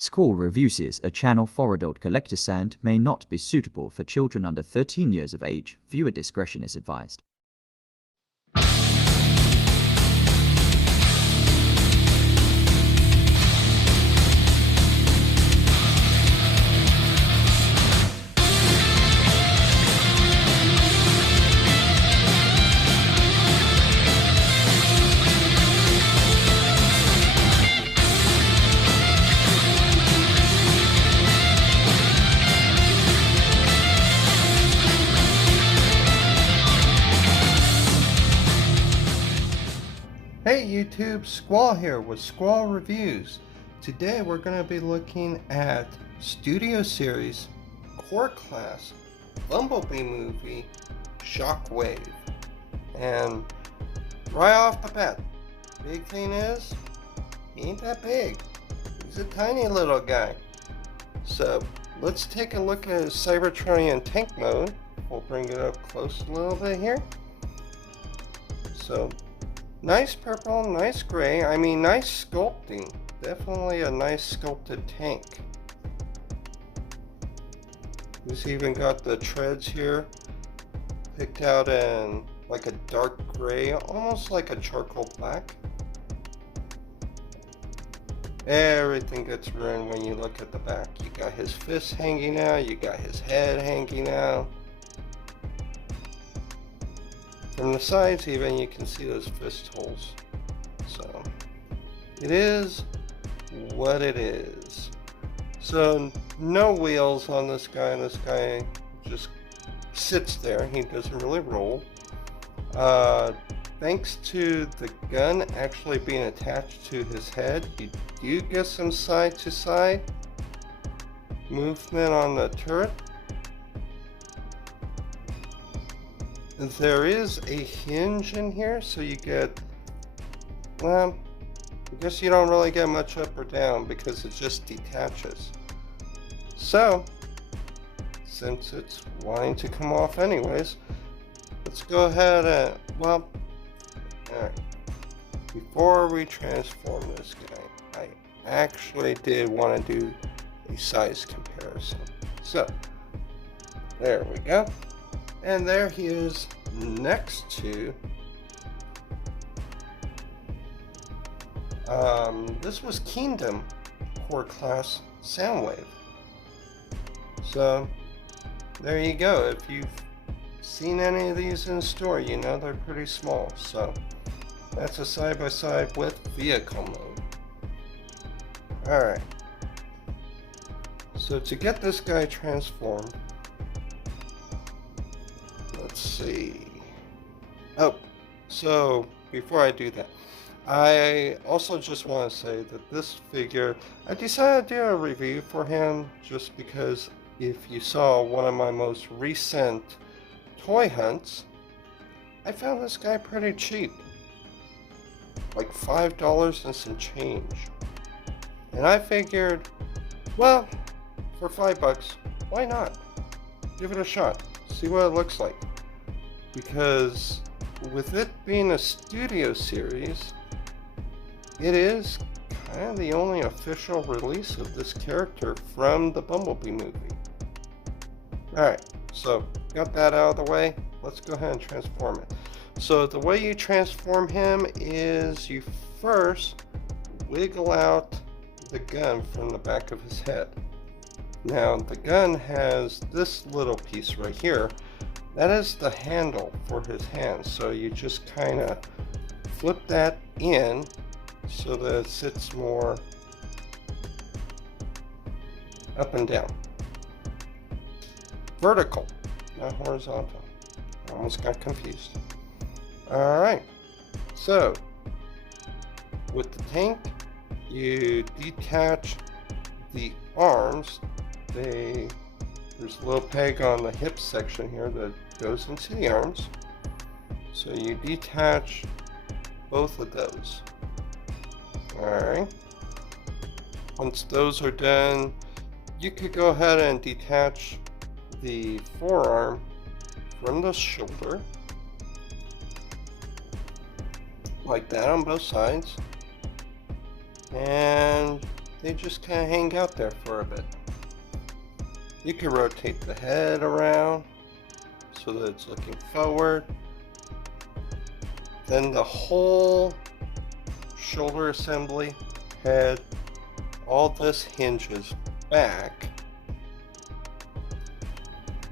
Squall reviews a channel for adult collector sand may not be suitable for children under 13 years of age. Viewer discretion is advised. Hey YouTube, Squall here with Squall Reviews. Today we're going to be looking at Studio Series Core Class Bumblebee movie Shockwave. And right off the bat, big thing is, he ain't that big. He's a tiny little guy. So let's take a look at his Cybertronian tank mode. We'll bring it up close a little bit here. So nice purple, nice gray, nice sculpting. Definitely a nice sculpted tank. He's even got the treads here picked out in like a dark gray, almost like a charcoal black. Everything gets ruined when you look at the back. You got his fists hanging out, you got his head hanging out. From the sides even, you can see those fist holes. So it is what it is. So no wheels on this guy. This guy just sits there. He doesn't really roll. Thanks to the gun actually being attached to his head, you do get some side to side movement on the turret. There is a hinge in here, so you get, well, I guess you don't really get much up or down because it just detaches. So, since it's wanting to come off anyways, let's go ahead and, well, alright, before we transform this guy, I actually did want to do a size comparison. So, there we go. And there he is next to, this was Kingdom Core Class Soundwave. So there you go. If you've seen any of these in store, you know they're pretty small. So that's a side-by-side with vehicle mode. Alright. So to get this guy transformed, let's see. Oh, so before I do that, I also just want to say that this figure, I decided to do a review for him just because if you saw one of my most recent toy hunts, I found this guy pretty cheap. Like $5 and some change. And I figured, well, for $5, why not? Give it a shot. See what it looks like. Because with it being a studio series, it is kind of the only official release of this character from the Bumblebee movie. Alright, so got that out of the way. Let's go ahead and transform it. So the way you transform him is you first wiggle out the gun from the back of his head. Now the gun has this little piece right here. That is the handle for his hand, so you just kind of flip that in so that it sits more up and down. Vertical, not horizontal. I almost got confused. Alright, so with the tank, you detach the arms. There's a little peg on the hip section here that goes into the arms. So you detach both of those. Alright. Once those are done, you could go ahead and detach the forearm from the shoulder. Like that on both sides. And they just kind of hang out there for a bit. You can rotate the head around so that it's looking forward. Then the whole shoulder assembly, head, all this hinges back.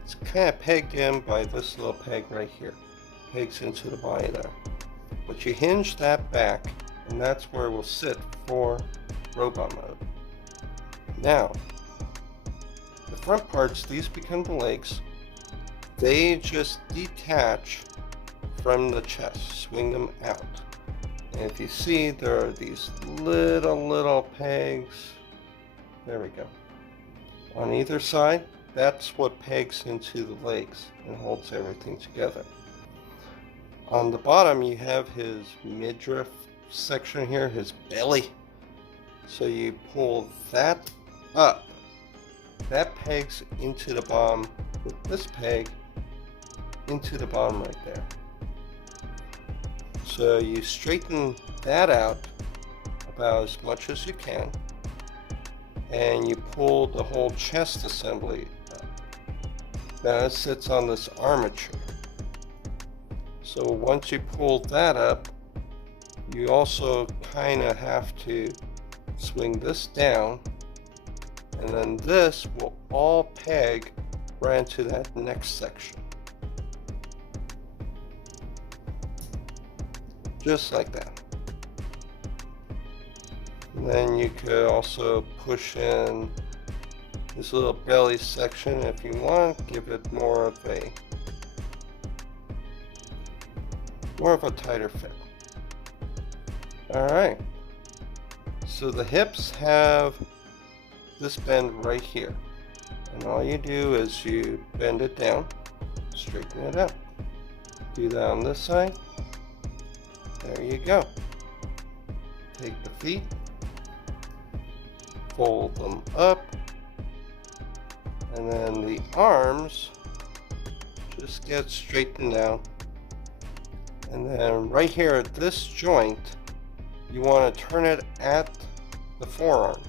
It's kind of pegged in by this little peg right here. Pegs into the body there. But you hinge that back, and that's where it will sit for robot mode. Now, the front parts, these become the legs. They just detach from the chest, swing them out. And if you see, there are these little pegs. There we go. On either side, that's what pegs into the legs and holds everything together. On the bottom, you have his midriff section here, his belly. So you pull that up. That pegs into the bottom with this peg into the bottom right there. So you straighten that out about as much as you can, and you pull the whole chest assembly up. Now it sits on this armature. So once you pull that up, you also kind of have to swing this down, and then this will all peg right into that next section. Just like that. And then you could also push in this little belly section if you want, give it more of a tighter fit. Alright. So the hips have this bend right here. And all you do is you bend it down, straighten it out. Do that on this side. There you go. Take the feet, fold them up, and then the arms just get straightened out. And then right here at this joint, you want to turn it at the forearm.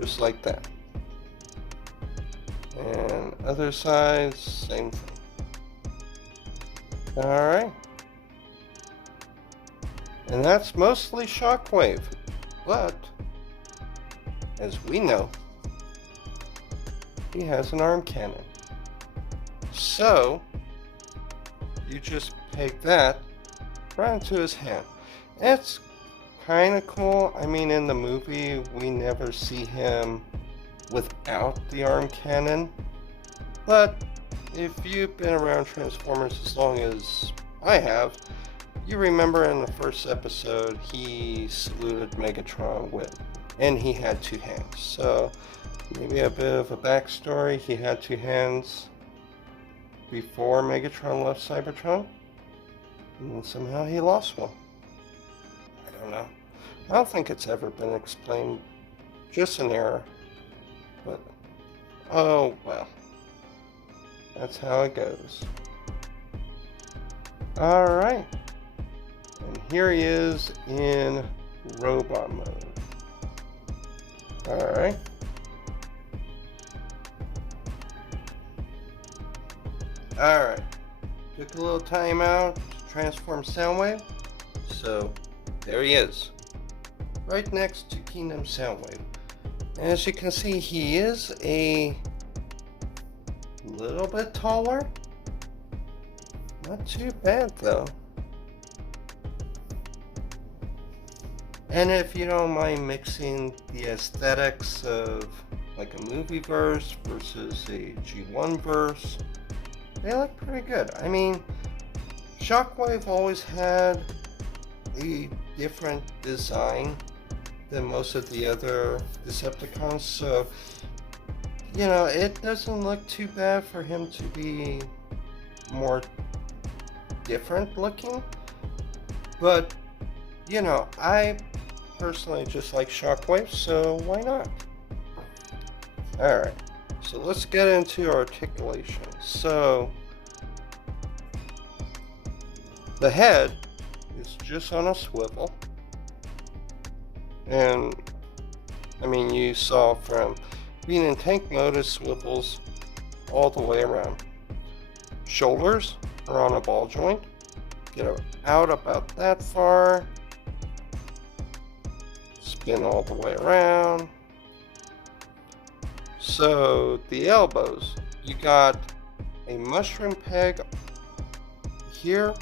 Just like that. And other side, same thing. Alright. And that's mostly Shockwave. But, as we know, he has an arm cannon. So, you just peg that right into his hand. It's kind of cool. I mean, in the movie, we never see him without the arm cannon. But if you've been around Transformers as long as I have, you remember in the first episode, he saluted Megatron with, and he had two hands. So, maybe a bit of a backstory. He had two hands before Megatron left Cybertron, and somehow he lost one. I don't know. I don't think it's ever been explained. Just an error. But, oh well. That's how it goes. Alright. And here he is in robot mode. Alright. Alright. Took a little time out to transform Soundwave. So, there he is. Right next to Kingdom Soundwave. As you can see, he is a little bit taller. Not too bad though. And if you don't mind mixing the aesthetics of like a movie verse versus a G1 verse, they look pretty good. I mean, Shockwave always had a different design than most of the other Decepticons, so you know, it doesn't look too bad for him to be more different looking. But, you know, I personally just like Shockwave, so why not? Alright, so let's get into articulation. So, the head is just on a swivel. And I mean, you saw from being in tank mode, it swivels all the way around. Shoulders are on a ball joint. Get it out about that far. Spin all the way around. So the elbows, you got a mushroom peg here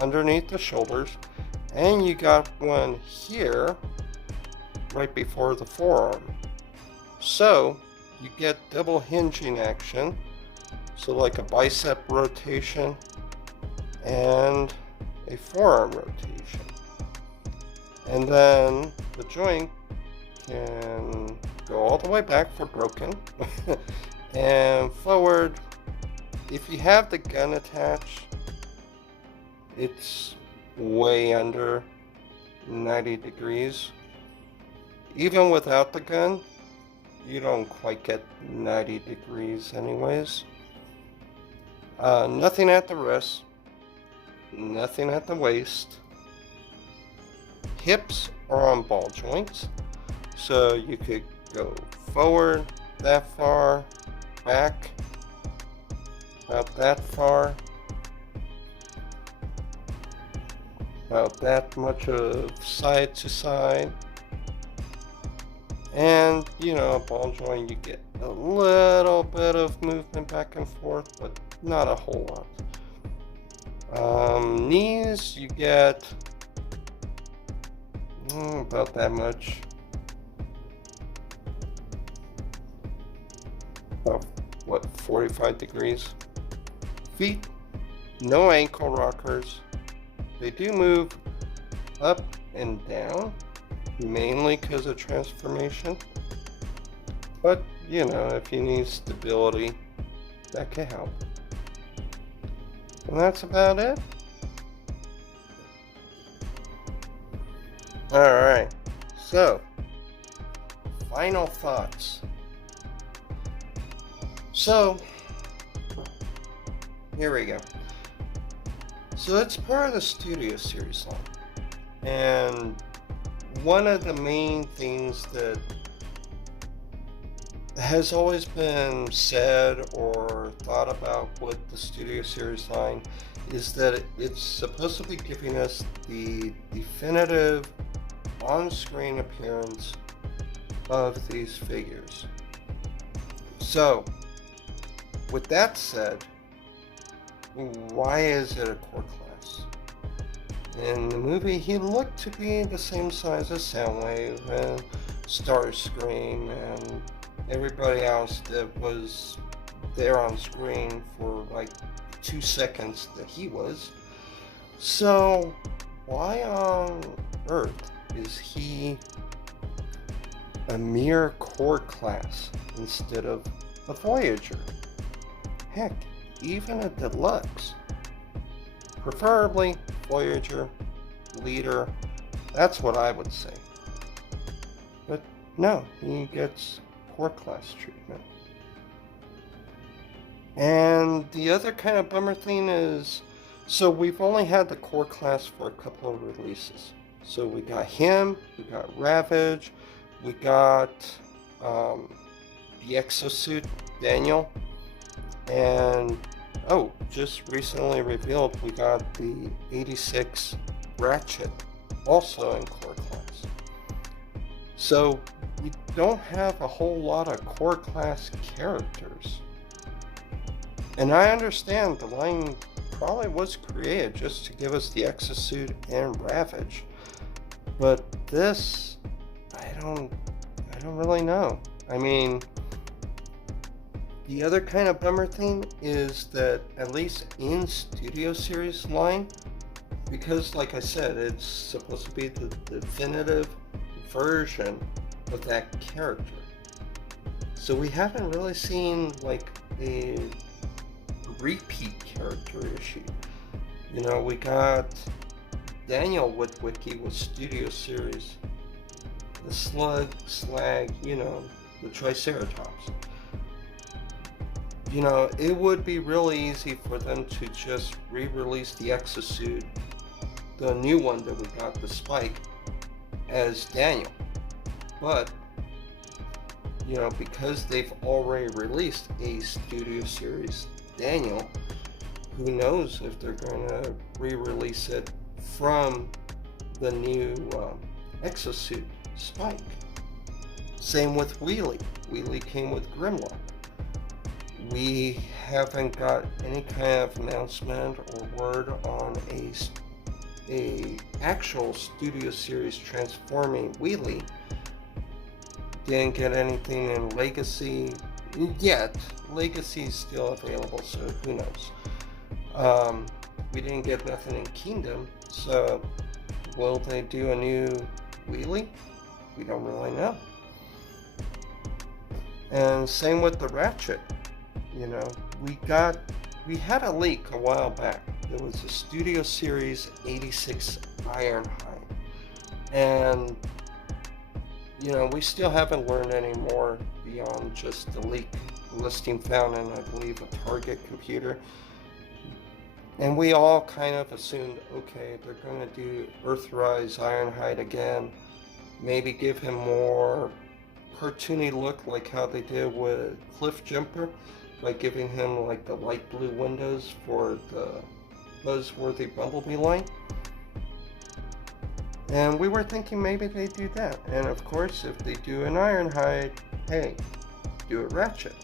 underneath the shoulders, and you got one here right before the forearm. So you get double hinging action, so like a bicep rotation and a forearm rotation. And then the joint can go all the way back for broken and forward. If you have the gun attached, it's way under 90 degrees. Even without the gun, you don't quite get 90 degrees anyways. Nothing at the wrist, nothing at the waist. Hips are on ball joints, so you could go forward that far, back about that far, about that much of side to side. And, you know, a ball joint, you get a little bit of movement back and forth, but not a whole lot. Knees, you get about that much. About, 45 degrees. Feet, no ankle rockers. They do move up and down, mainly because of transformation. But, you know, if you need stability, that can help. And that's about it. Alright, so, final thoughts. So, here we go. So it's part of the Studio Series line. And one of the main things that has always been said or thought about with the Studio Series line is that it's supposed to be giving us the definitive on-screen appearance of these figures. So, with that said, why is it a core class? In the movie, he looked to be the same size as Soundwave and Starscream and everybody else that was there on screen for like 2 seconds that he was. So, why on earth is he a mere core class instead of a Voyager? Heck, even a deluxe. Preferably Voyager, leader, that's what I would say. But no, he gets core class treatment. And the other kind of bummer thing is, so we've only had the core class for a couple of releases. So we got him, we got Ravage, we got the exosuit Daniel, and just recently revealed we got the 86 Ratchet also in core class. So we don't have a whole lot of core class characters. And I understand the line probably was created just to give us the exosuit and Ravage. But this, I don't really know. I mean, the other kind of bummer thing is that at least in Studio Series line, because like I said, it's supposed to be the definitive version of that character. So we haven't really seen like a repeat character issue. You know, we got Daniel Witwicky with Studio Series, the Slug, Slag, you know, the Triceratops. You know, it would be really easy for them to just re-release the exosuit, the new one that we got, the Spike, as Daniel. But, because they've already released a Studio Series Daniel, who knows if they're going to re-release it from the new exosuit Spike. Same with Wheelie. Wheelie came with Grimlock. We haven't got any kind of announcement or word on a actual Studio Series transforming Wheelie. Didn't get anything in Legacy yet. Legacy is still available, so who knows. We didn't get nothing in Kingdom, so will they do a new Wheelie? We don't really know. And same with the Ratchet. We had a leak a while back. There was a Studio Series 86 Ironhide. And, we still haven't learned any more beyond just the leak listing found in, I believe, a Target computer. And we all kind of assumed, okay, they're going to do Earthrise Ironhide again. Maybe give him more cartoony look like how they did with Cliff Jumper, by giving him like the light blue windows for the buzzworthy Bumblebee line. And we were thinking maybe they do that. And of course, if they do an Ironhide, hey, do a Ratchet.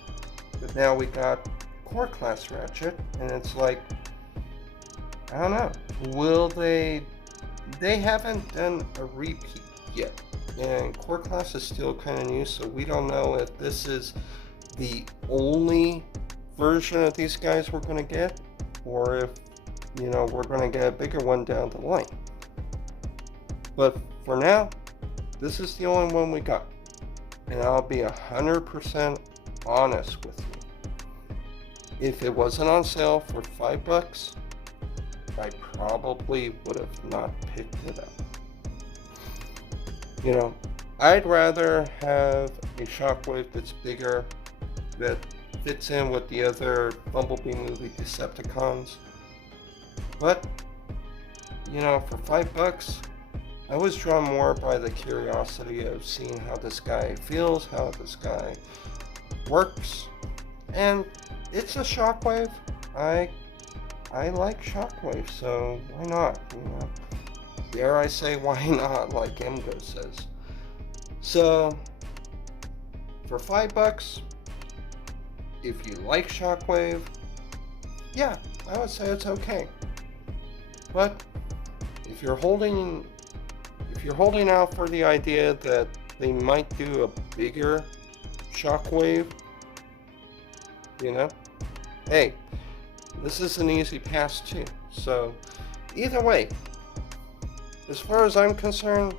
But now we got Core Class Ratchet, and it's like, I don't know. Will they haven't done a repeat yet. And Core Class is still kind of new, so we don't know if this is the only version of these guys we're going to get, or if, we're going to get a bigger one down the line. But for now, this is the only one we got. And I'll be 100% honest with you. If it wasn't on sale for $5, I probably would have not picked it up. I'd rather have a Shockwave that's bigger, that fits in with the other Bumblebee movie Decepticons. But, for $5, I was drawn more by the curiosity of seeing how this guy feels, how this guy works. And it's a Shockwave. I like Shockwave, so why not, Dare I say, why not, like Emgo says. So, for $5, if you like Shockwave, yeah, I would say it's okay. But if you're holding out for the idea that they might do a bigger Shockwave, hey, this is an easy pass too. So, either way, as far as I'm concerned,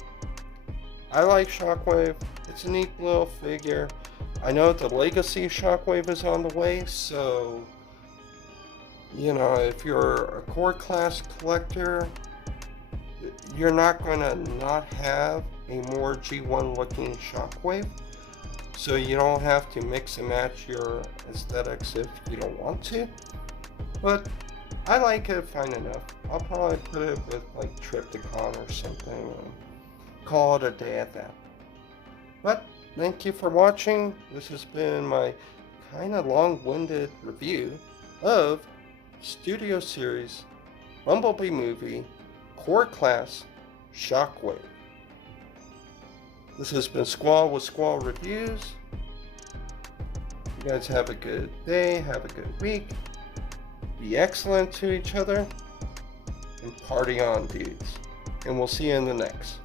I like Shockwave. It's a neat little figure. I know the Legacy Shockwave is on the way, so, if you're a Core Class collector, you're not going to not have a more G1 looking Shockwave. So you don't have to mix and match your aesthetics if you don't want to. But I like it fine enough. I'll probably put it with like Triptychon or something and call it a day at that. But thank you for watching. This has been my kind of long-winded review of Studio Series Bumblebee movie Core Class Shockwave. This has been Squall with Squall Reviews. You guys have a good day, have a good week. Be excellent to each other, and party on, dudes. And we'll see you in the next.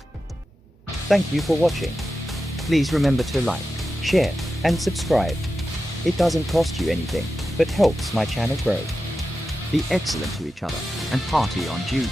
Thank you for watching. Please remember to like, share, and subscribe. It doesn't cost you anything, but helps my channel grow. Be excellent to each other, and party on, dudes.